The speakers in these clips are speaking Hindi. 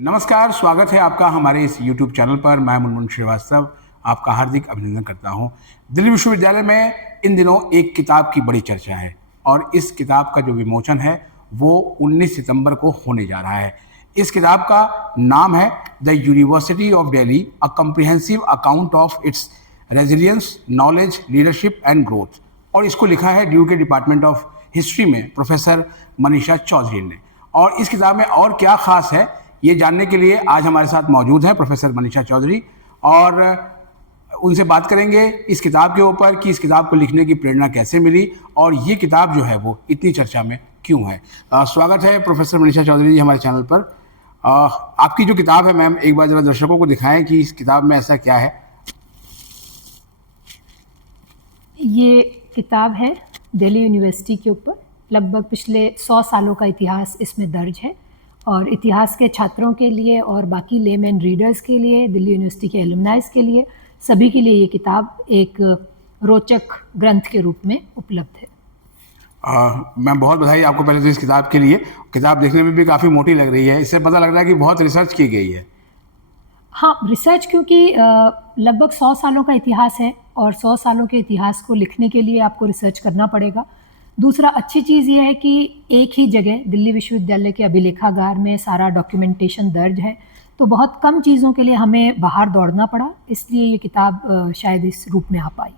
नमस्कार, स्वागत है आपका हमारे इस YouTube चैनल पर। मैं मुनमुन श्रीवास्तव आपका हार्दिक अभिनंदन करता हूं। दिल्ली विश्वविद्यालय में इन दिनों एक किताब की बड़ी चर्चा है और इस किताब का जो विमोचन है वो 19 सितंबर को होने जा रहा है। इस किताब का नाम है the university of Delhi, a comprehensive account of its resilience, knowledge, leadership and growth, और इसको लिखा है ड्यू के डिपार्टमेंट ऑफ हिस्ट्री में प्रोफेसर मनीषा चौधरी ने। और इस किताब में और क्या खास है ये जानने के लिए आज हमारे साथ मौजूद है प्रोफेसर मनीषा चौधरी, और उनसे बात करेंगे इस किताब के ऊपर कि इस किताब को लिखने की प्रेरणा कैसे मिली और ये किताब जो है वो इतनी चर्चा में क्यों है। स्वागत है प्रोफेसर मनीषा चौधरी जी हमारे चैनल पर। आपकी जो किताब है मैम, एक बार जरा दर्शकों को दिखाएं कि इस किताब में ऐसा क्या है। ये किताब है दिल्ली यूनिवर्सिटी के ऊपर। लगभग पिछले 100 सालों का इतिहास इसमें दर्ज है और इतिहास के छात्रों के लिए और बाकी लेमैन रीडर्स के लिए, दिल्ली यूनिवर्सिटी के एलुमनाइज के लिए, सभी के लिए ये किताब एक रोचक ग्रंथ के रूप में उपलब्ध है। मैं बहुत बधाई आपको पहले तो इस किताब के लिए। किताब देखने में भी काफ़ी मोटी लग रही है, इससे पता लग रहा है कि बहुत रिसर्च की गई है। हाँ, रिसर्च, क्योंकि लगभग 100 सालों का इतिहास है और 100 सालों के इतिहास को लिखने के लिए आपको रिसर्च करना पड़ेगा। दूसरा, अच्छी चीज़ ये है कि एक ही जगह दिल्ली विश्वविद्यालय के अभिलेखागार में सारा डॉक्यूमेंटेशन दर्ज है, तो बहुत कम चीज़ों के लिए हमें बाहर दौड़ना पड़ा, इसलिए ये किताब शायद इस रूप में आ पाई।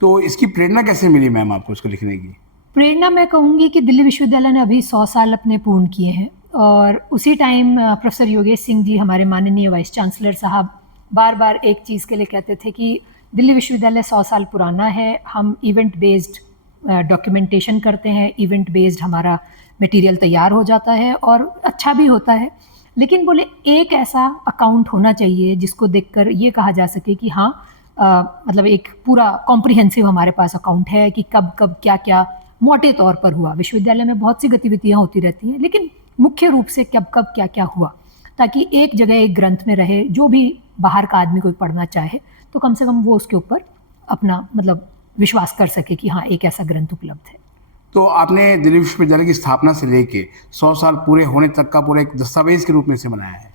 तो इसकी प्रेरणा कैसे मिली मैम आपको इसको लिखने की? प्रेरणा मैं कहूँगी कि दिल्ली विश्वविद्यालय ने अभी 100 साल अपने पूर्ण किए हैं और उसी टाइम प्रोफेसर योगेश सिंह जी, हमारे माननीय वाइस चांसलर साहब, बार बार एक चीज़ के लिए कहते थे कि दिल्ली विश्वविद्यालय 100 साल पुराना है, हम इवेंट बेस्ड डॉक्यूमेंटेशन करते हैं, इवेंट बेस्ड हमारा मटेरियल तैयार हो जाता है और अच्छा भी होता है, लेकिन बोले एक ऐसा अकाउंट होना चाहिए जिसको देखकर ये कहा जा सके कि हाँ, मतलब एक पूरा कॉम्प्रिहेंसिव हमारे पास अकाउंट है कि कब कब क्या क्या मोटे तौर पर हुआ। विश्वविद्यालय में बहुत सी गतिविधियाँ होती रहती हैं, लेकिन मुख्य रूप से कब कब क्या क्या हुआ, ताकि एक जगह एक ग्रंथ में रहे, जो भी बाहर का आदमी कोई पढ़ना चाहे तो कम से कम वो उसके ऊपर अपना मतलब विश्वास कर सके कि हाँ, एक ऐसा ग्रंथ उपलब्ध है। तो आपने दिल्ली विश्वविद्यालय की स्थापना से लेके 100 साल पूरे होने तक का पूरा एक दस्तावेज के रूप में इसे बनाया है।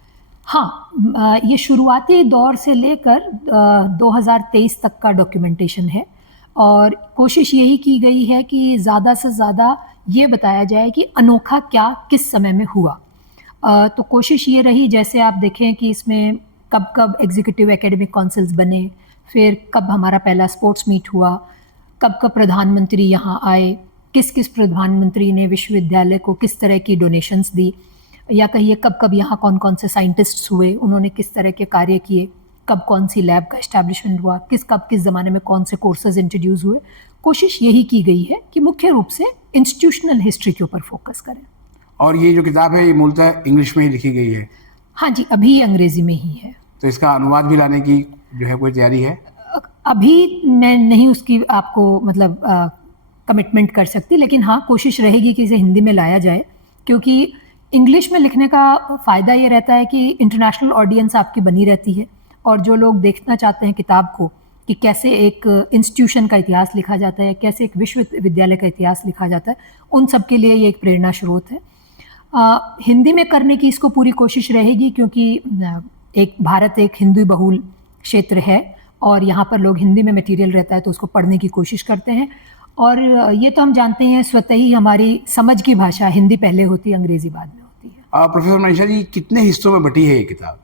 हाँ, ये शुरुआती दौर से लेकर 2023 तक का डॉक्यूमेंटेशन है और कोशिश यही की गई है कि ज़्यादा से ज़्यादा ये बताया जाए कि अनोखा क्या किस समय में हुआ। तो कोशिश ये रही, जैसे आप देखें कि इसमें कब कब एग्जीक्यूटिव एकेडमिक काउंसिल्स बने, फिर कब हमारा पहला स्पोर्ट्स मीट हुआ, कब कब प्रधानमंत्री यहाँ आए, किस किस प्रधानमंत्री ने विश्वविद्यालय को किस तरह की डोनेशंस दी, या कहिए कब कब यहाँ कौन कौन से साइंटिस्ट्स हुए, उन्होंने किस तरह के कार्य किए, कब कौन सी लैब का इस्टेब्लिशमेंट हुआ, किस ज़माने में कौन से कोर्सेज इंट्रोड्यूस हुए। कोशिश यही की गई है कि मुख्य रूप से इंस्टीट्यूशनल हिस्ट्री के ऊपर फोकस करें। और ये जो किताब है ये मूलतः इंग्लिश में ही लिखी गई है? हाँ जी, अभी अंग्रेज़ी में ही है। तो इसका अनुवाद भी लाने की जो है कोई तैयारी है? अभी मैं नहीं उसकी आपको मतलब कमिटमेंट कर सकती, लेकिन हाँ, कोशिश रहेगी कि इसे हिंदी में लाया जाए, क्योंकि इंग्लिश में लिखने का फ़ायदा ये रहता है कि इंटरनेशनल ऑडियंस आपकी बनी रहती है और जो लोग देखना चाहते हैं किताब को कि कैसे एक इंस्टीट्यूशन का इतिहास लिखा जाता है, कैसे एक विश्वविद्यालय का इतिहास लिखा जाता है, उन सब के लिए ये एक प्रेरणा स्रोत है। हिंदी में करने की इसको पूरी कोशिश रहेगी, क्योंकि एक भारत एक हिंदू बहुल क्षेत्र है और यहाँ पर लोग हिंदी में मटेरियल रहता है तो उसको पढ़ने की कोशिश करते हैं। और ये तो हम जानते हैं, स्वतः ही हमारी समझ की भाषा हिंदी पहले होती है, अंग्रेज़ी बाद में होती है। प्रोफेसर मनीषा जी, कितने हिस्सों में बटी है ये किताब?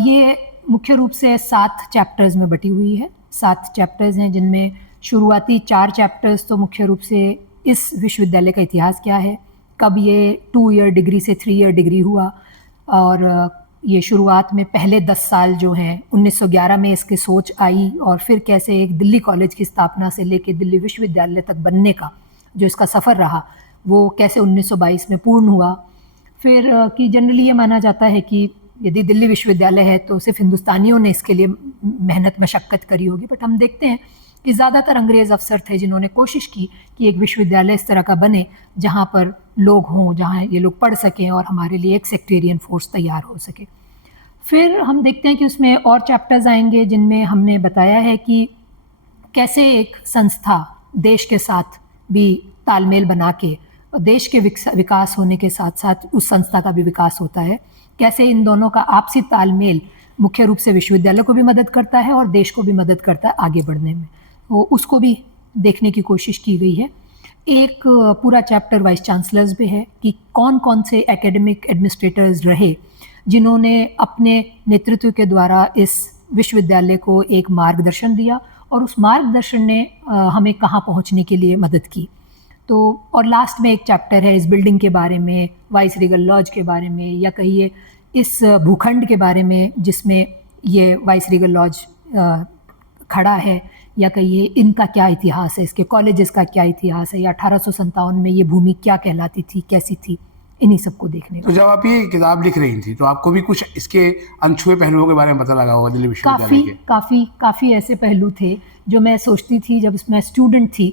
ये मुख्य रूप से 7 चैप्टर्स में बटी हुई है। 7 चैप्टर्स हैं, जिनमें शुरुआती 4 चैप्टर्स तो मुख्य रूप से इस विश्वविद्यालय का इतिहास क्या है, कब ये 2 ईयर डिग्री से 3 ईयर डिग्री हुआ, और ये शुरुआत में पहले 10 साल जो हैं 1911 में इसकी सोच आई, और फिर कैसे एक दिल्ली कॉलेज की स्थापना से लेके दिल्ली विश्वविद्यालय तक बनने का जो इसका सफ़र रहा वो कैसे 1922 में पूर्ण हुआ। फिर कि जनरली ये माना जाता है कि यदि दिल्ली विश्वविद्यालय है तो सिर्फ हिंदुस्तानियों ने इसके लिए मेहनत मशक्क़त करी होगी, बट हम देखते हैं कि ज़्यादातर अंग्रेज़ अफसर थे जिन्होंने कोशिश की कि एक विश्वविद्यालय इस तरह का बने जहाँ पर लोग हों, जहाँ ये लोग पढ़ सकें और हमारे लिए एक सेक्टेरियन फोर्स तैयार हो सके। फिर हम देखते हैं कि उसमें और चैप्टर्स आएंगे जिनमें हमने बताया है कि कैसे एक संस्था देश के साथ भी तालमेल बना के देश के विकास होने के साथ साथ उस संस्था का भी विकास होता है। कैसे इन दोनों का आपसी तालमेल मुख्य रूप से विश्वविद्यालय को भी मदद करता है और देश को भी मदद करता है आगे बढ़ने में, तो उसको भी देखने की कोशिश की गई है। एक पूरा चैप्टर वाइस चांसलर्स पे है कि कौन कौन से एकेडमिक एडमिनिस्ट्रेटर्स रहे जिन्होंने अपने नेतृत्व के द्वारा इस विश्वविद्यालय को एक मार्गदर्शन दिया और उस मार्गदर्शन ने हमें कहाँ पहुँचने के लिए मदद की। तो और लास्ट में एक चैप्टर है इस बिल्डिंग के बारे में, वाइस रीगल लॉज के बारे में, या कहिए इस भूखंड के बारे में जिसमें ये वाइस रीगल लॉज खड़ा है, या कहिए इनका क्या इतिहास है, इसके कॉलेजेस का क्या इतिहास है, या 1857 में ये भूमि क्या कहलाती थी, कैसी थी, इन्हीं सबको देखने तो जब आप ये किताब लिख रही थी तो आपको भी कुछ इसके अनछुए पहलुओं के बारे में पता लगा होगा दिल्ली विश्वविद्यालय के? काफ़ी ऐसे पहलू थे जो मैं सोचती थी जब मैं स्टूडेंट थी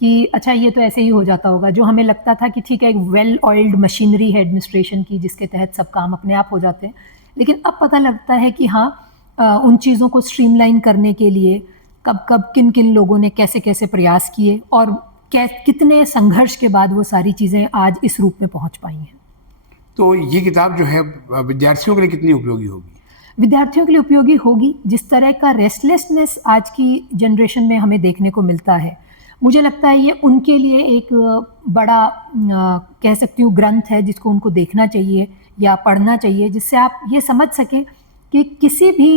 कि अच्छा ये तो ऐसे ही हो जाता होगा। जो हमें लगता था कि ठीक है, एक वेल ऑयल्ड मशीनरी है एडमिनिस्ट्रेशन की जिसके तहत सब काम अपने आप हो जाते हैं, लेकिन अब पता लगता है कि हाँ, उन चीज़ों को स्ट्रीमलाइन करने के लिए कब कब किन किन लोगों ने कैसे कैसे प्रयास किए और कितने संघर्ष के बाद वो सारी चीज़ें आज इस रूप में पहुंच पाई हैं। तो ये किताब जो है विद्यार्थियों के लिए कितनी उपयोगी होगी? विद्यार्थियों के लिए उपयोगी होगी। जिस तरह का रेस्टलेसनेस आज की जनरेशन में हमें देखने को मिलता है, मुझे लगता है ये उनके लिए एक बड़ा कह सकती हूँ ग्रंथ है जिसको उनको देखना चाहिए या पढ़ना चाहिए, जिससे आप ये समझ सकें कि किसी भी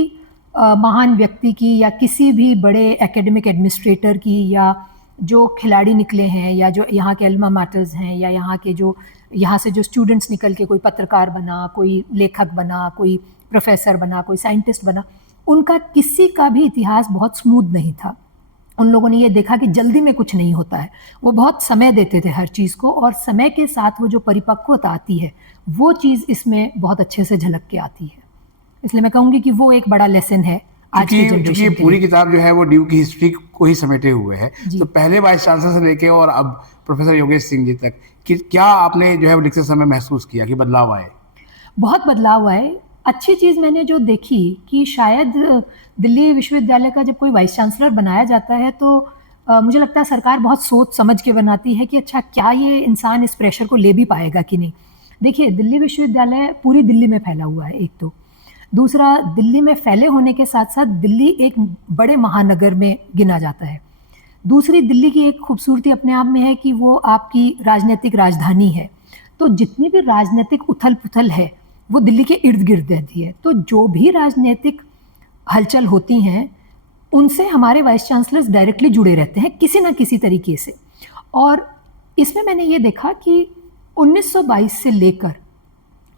महान व्यक्ति की या किसी भी बड़े एकेडमिक एडमिनिस्ट्रेटर की, या जो खिलाड़ी निकले हैं, या जो यहाँ के अल्मा मैटर्स हैं, या यहाँ से जो स्टूडेंट्स निकल के कोई पत्रकार बना, कोई लेखक बना, कोई प्रोफेसर बना, कोई साइंटिस्ट बना, उनका किसी का भी इतिहास बहुत स्मूथ नहीं था। उन लोगों ने ये देखा कि जल्दी में कुछ नहीं होता है, वो बहुत समय देते थे हर चीज़ को, और समय के साथ वो जो परिपक्वता आती है वो चीज़ इसमें बहुत अच्छे से झलक के आती है। इसलिए मैं कहूँगी कि वो एक बड़ा लेसन है आज की जनरेशन के लिए। पूरी किताब जो है वो ड्यू की हिस्ट्री को ही समेटे हुए है, तो पहले वाइस चांसलर से लेके और अब प्रोफेसर योगेश सिंह जी तक कि क्या आपने जो है वो लिखते समय महसूस किया कि बदलाव आए? बहुत बदलाव आए। अच्छी चीज़ मैंने जो देखी कि शायद दिल्ली विश्वविद्यालय का जब कोई वाइस चांसलर बनाया जाता है तो मुझे लगता है सरकार बहुत सोच समझ के बनाती है कि अच्छा क्या ये इंसान इस प्रेशर को ले भी पाएगा कि नहीं। देखिए, दिल्ली विश्वविद्यालय पूरी दिल्ली में फैला हुआ है, एक तो। दूसरा, दिल्ली में फैले होने के साथ साथ दिल्ली एक बड़े महानगर में गिना जाता है। दूसरी, दिल्ली की एक खूबसूरती अपने आप में है कि वो आपकी राजनीतिक राजधानी है, तो जितनी भी राजनीतिक उथल पुथल है वो दिल्ली के इर्द गिर्द रहती है। तो जो भी राजनीतिक हलचल होती हैं उनसे हमारे वाइस चांसलर्स डायरेक्टली जुड़े रहते हैं किसी ना किसी तरीके से। और इसमें मैंने ये देखा कि 1922 से लेकर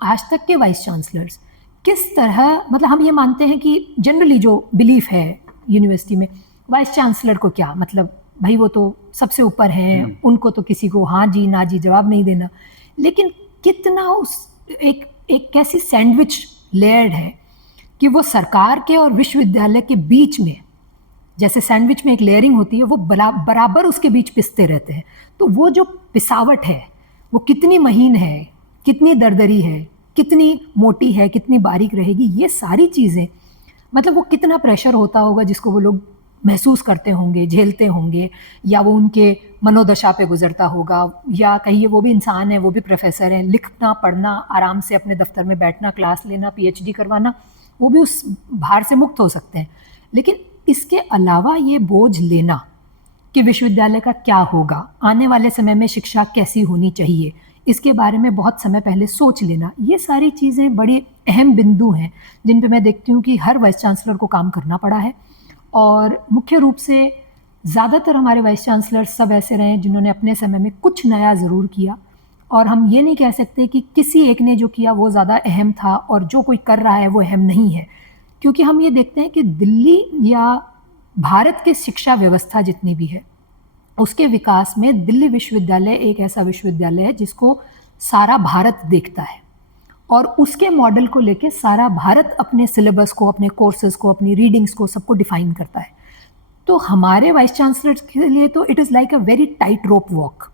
आज तक के वाइस चांसलर्स किस तरह, मतलब हम ये मानते हैं कि जनरली जो बिलीफ है यूनिवर्सिटी में, वाइस चांसलर को क्या मतलब, भाई वो तो सबसे ऊपर हैं, उनको तो किसी को हाँ जी ना जी जवाब नहीं देना। लेकिन कितना उस एक कैसी सैंडविच लेयर्ड है कि वो सरकार के और विश्वविद्यालय के बीच में, जैसे सैंडविच में एक लेयरिंग होती है, वो बराबर उसके बीच पिसते रहते हैं। तो वो जो पिसावट है वो कितनी महीन है, कितनी दरदरी है, कितनी मोटी है, कितनी बारीक रहेगी, ये सारी चीज़ें, मतलब वो कितना प्रेशर होता होगा जिसको वो लोग महसूस करते होंगे, झेलते होंगे, या वो उनके मनोदशा पे गुजरता होगा, या कहिए वो भी इंसान है, वो भी प्रोफेसर हैं, लिखना पढ़ना, आराम से अपने दफ्तर में बैठना, क्लास लेना, पीएचडी करवाना, वो भी उस भार से मुक्त हो सकते हैं। लेकिन इसके अलावा ये बोझ लेना कि विश्वविद्यालय का क्या होगा, आने वाले समय में शिक्षा कैसी होनी चाहिए, इसके बारे में बहुत समय पहले सोच लेना, ये सारी चीज़ें बड़ी अहम बिंदु हैं जिन पे मैं देखती हूँ कि हर वाइस चांसलर को काम करना पड़ा है। और मुख्य रूप से ज़्यादातर हमारे वाइस चांसलर सब ऐसे रहे हैं जिन्होंने अपने समय में कुछ नया ज़रूर किया, और हम ये नहीं कह सकते कि किसी एक ने जो किया वो ज़्यादा अहम था और जो कोई कर रहा है वो अहम नहीं है। क्योंकि हम ये देखते हैं कि दिल्ली या भारत के शिक्षा व्यवस्था जितनी भी है उसके विकास में दिल्ली विश्वविद्यालय एक ऐसा विश्वविद्यालय है जिसको सारा भारत देखता है, और उसके मॉडल को लेके सारा भारत अपने सिलेबस को, अपने कोर्सेज को, अपनी रीडिंग्स को, सबको डिफाइन करता है। तो हमारे वाइस चांसलर्स के लिए तो it is like a very tight rope walk,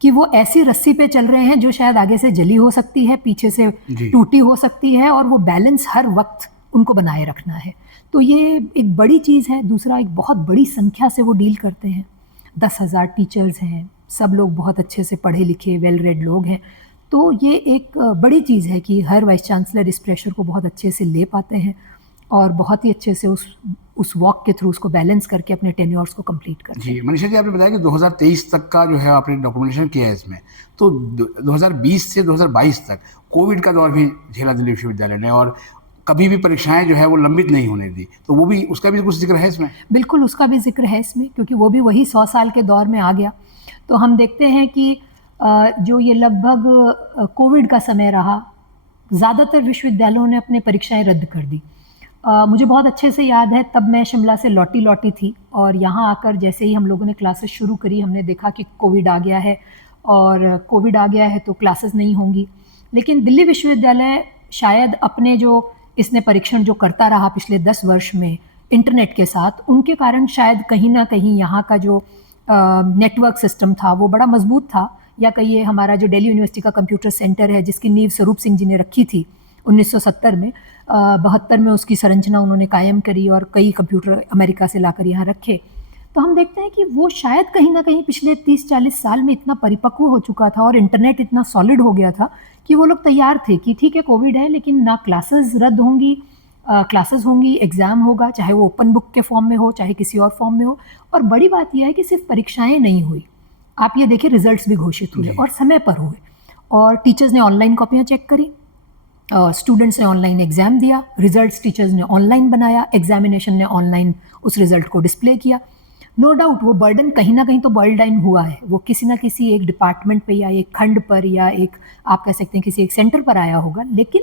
कि वो ऐसी रस्सी पे चल रहे हैं जो शायद आगे से जली हो सकती है, पीछे से टूटी हो सकती है, और वो बैलेंस हर वक्त उनको बनाए रखना है। तो ये एक बड़ी चीज़ है। दूसरा, एक बहुत बड़ी संख्या से वो डील करते हैं, 10,000 टीचर्स हैं, सब लोग बहुत अच्छे से पढ़े लिखे वेल रेड लोग हैं। तो ये एक बड़ी चीज़ है कि हर वाइस चांसलर इस प्रेशर को बहुत अच्छे से ले पाते हैं और बहुत ही अच्छे से उस वॉक के थ्रू उसको बैलेंस करके अपने टेन्योर्स को कंप्लीट करते हैं। जी मनीषा जी, आपने बताया कि 2023 तक का जो है आपने डॉक्यूमेंटेशन किया है इसमें, तो 2020 से 2022 तक कोविड का दौर भी झेला दिल्ली विश्वविद्यालय ने और कभी भी परीक्षाएं जो है वो लंबित नहीं होने दी, तो वो भी उसका भी कुछ जिक्र है इसमें? बिल्कुल उसका भी जिक्र है इसमें, क्योंकि वो भी वही 100 साल के दौर में आ गया। तो हम देखते हैं कि जो ये लगभग कोविड का समय रहा, ज़्यादातर विश्वविद्यालयों ने अपने परीक्षाएं रद्द कर दी। मुझे बहुत अच्छे से याद है, तब मैं शिमला से लौटी थी और यहाँ आकर जैसे ही हम लोगों ने क्लासेस शुरू करी, हमने देखा कि कोविड आ गया है और कोविड आ गया है तो क्लासेस नहीं होंगी। लेकिन दिल्ली विश्वविद्यालय शायद अपने जो इसने परीक्षण जो करता रहा पिछले 10 वर्ष में इंटरनेट के साथ, उनके कारण शायद कहीं ना कहीं यहाँ का जो नेटवर्क सिस्टम था वो बड़ा मजबूत था। या कहिए हमारा जो दिल्ली यूनिवर्सिटी का कंप्यूटर सेंटर है, जिसकी नींव स्वरूप सिंह जी ने रखी थी 1970 में, 72 में उसकी संरचना उन्होंने कायम करी और कई कंप्यूटर अमेरिका से लाकर यहाँ रखे। तो हम देखते हैं कि वो शायद कहीं ना कहीं पिछले 30-40 साल में इतना परिपक्व हो चुका था और इंटरनेट इतना सॉलिड हो गया था कि वो लोग तैयार थे कि ठीक है कोविड है, लेकिन ना क्लासेस रद्द होंगी, क्लासेस होंगी, एग्ज़ाम होगा, चाहे वो ओपन बुक के फॉर्म में हो चाहे किसी और फॉर्म में हो। और बड़ी बात यह है कि सिर्फ परीक्षाएं नहीं हुई, आप ये देखिए रिजल्ट्स भी घोषित हुए और समय पर हुए और टीचर्स ने ऑनलाइन कॉपियाँ चेक करी, स्टूडेंट्स ने ऑनलाइन एग्जाम दिया, रिजल्ट्स टीचर्स ने ऑनलाइन बनाया, एग्जामिनेशन ने ऑनलाइन उस रिजल्ट को डिस्प्ले किया। नो डाउट वो बर्डन कहीं ना कहीं तो बर्डन हुआ है, वो किसी ना किसी एक डिपार्टमेंट पे या एक खंड पर या एक आप कह सकते हैं किसी एक सेंटर पर आया होगा। लेकिन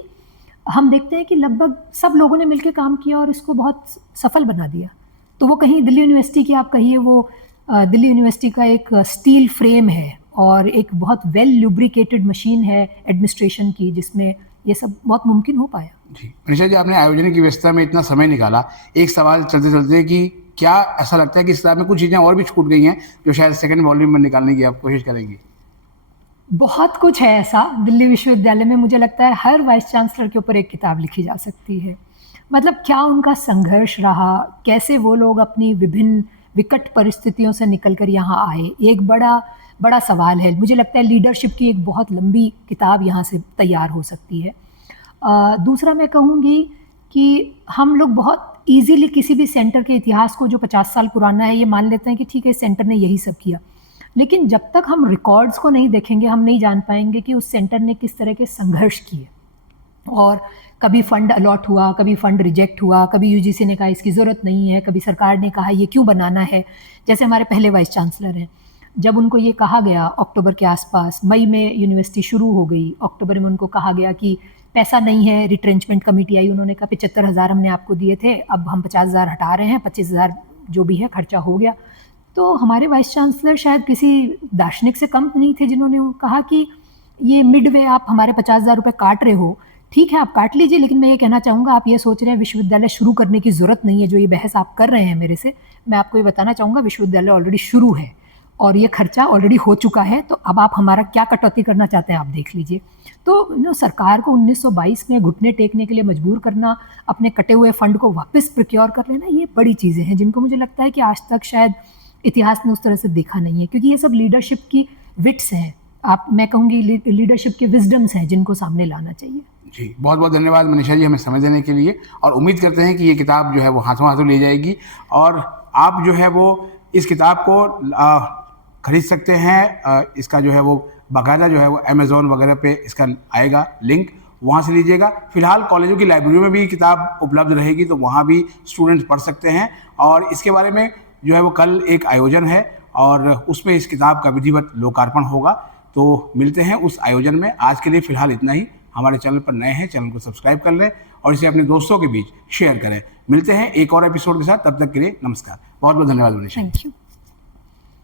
हम देखते हैं कि लगभग सब लोगों ने मिलकर काम किया और इसको बहुत सफल बना दिया। तो वो कहीं दिल्ली यूनिवर्सिटी की आप कहिए वो दिल्ली यूनिवर्सिटी का एक स्टील फ्रेम है और एक बहुत वेल लुब्रिकेटेड मशीन है एडमिनिस्ट्रेशन की, जिसमें ये सब बहुत मुमकिन हो पाया। जी मनीषा जी, आपने आयोजन की व्यवस्था में इतना समय निकाला, एक सवाल चलते चलते कि क्या ऐसा लगता है कि इस किताब में कुछ चीज़ें और भी छूट गई हैं जो शायद सेकंड वॉल्यूम में निकालने की आप कोशिश करेंगी? बहुत कुछ है ऐसा दिल्ली विश्वविद्यालय में, मुझे लगता है हर वाइस चांसलर के ऊपर एक किताब लिखी जा सकती है। मतलब क्या उनका संघर्ष रहा, कैसे वो लोग अपनी विभिन्न विकट परिस्थितियों से निकलकर यहाँ आए, एक बड़ा सवाल है। मुझे लगता है लीडरशिप की एक बहुत लंबी किताब यहाँ से तैयार हो सकती है। दूसरा मैं कहूँगी कि हम लोग बहुत ईजीली किसी भी सेंटर के इतिहास को जो 50 साल पुराना है ये मान लेते हैं कि ठीक है सेंटर ने यही सब किया, लेकिन जब तक हम रिकॉर्ड्स को नहीं देखेंगे हम नहीं जान पाएंगे कि उस सेंटर ने किस तरह के संघर्ष किए। और कभी फंड अलॉट हुआ, कभी फंड रिजेक्ट हुआ, कभी यूजीसी ने कहा इसकी ज़रूरत नहीं है, कभी सरकार ने कहा ये क्यों बनाना है। जैसे हमारे पहले वाइस चांसलर हैं, जब उनको ये कहा गया अक्टूबर के आसपास, मई में यूनिवर्सिटी शुरू हो गई, अक्टूबर में उनको कहा गया कि पैसा नहीं है, रिट्रेंचमेंट कमेटी आई, उन्होंने कहा 75,000 हमने आपको दिए थे, अब हम 50,000 हटा रहे हैं, 25,000 जो भी है खर्चा हो गया। तो हमारे वाइस चांसलर शायद किसी दार्शनिक से कम नहीं थे जिन्होंने कहा कि ये मिडवे आप हमारे 50,000 रुपये काट रहे हो, ठीक है आप काट लीजिए, लेकिन मैं ये कहना चाहूँगा आप ये सोच रहे हैं विश्वविद्यालय शुरू करने की ज़रूरत नहीं है, जो ये बहस आप कर रहे हैं मेरे से, मैं आपको ये बताना चाहूँगा विश्वविद्यालय ऑलरेडी शुरू है और ये खर्चा ऑलरेडी हो चुका है, तो अब आप हमारा क्या कटौती करना चाहते हैं आप देख लीजिए। तो सरकार को 1922 में घुटने टेकने के लिए मजबूर करना, अपने कटे हुए फंड को वापस प्रोक्योर कर लेना, ये बड़ी चीज़ें हैं जिनको मुझे लगता है कि आज तक शायद इतिहास ने उस तरह से देखा नहीं है, क्योंकि ये सब लीडरशिप की विट्स हैं, मैं कहूँगी लीडरशिप के विजडम्स हैं जिनको सामने लाना चाहिए। जी बहुत बहुत धन्यवाद मनीषा जी हमें समय देने के लिए, और उम्मीद करते हैं कि ये किताब जो है वो हाथों हाथों ले जाएगी और आप जो है वो इस किताब को खरीद सकते हैं। इसका जो है वो बाकायदा जो है वो अमेज़ॉन वगैरह पे इसका आएगा लिंक, वहाँ से लीजिएगा। फिलहाल कॉलेजों की लाइब्रेरी में भी किताब उपलब्ध रहेगी, तो वहाँ भी स्टूडेंट्स पढ़ सकते हैं। और इसके बारे में जो है वो कल एक आयोजन है और उसमें इस किताब का विधिवत लोकार्पण होगा, तो मिलते हैं उस आयोजन में। आज के लिए फ़िलहाल इतना ही। हमारे चैनल पर नए हैं, चैनल को सब्सक्राइब कर लें और इसे अपने दोस्तों के बीच शेयर करें। मिलते हैं एक और एपिसोड के साथ, तब तक के लिए नमस्कार। बहुत बहुत धन्यवाद मनीषा। Thank you.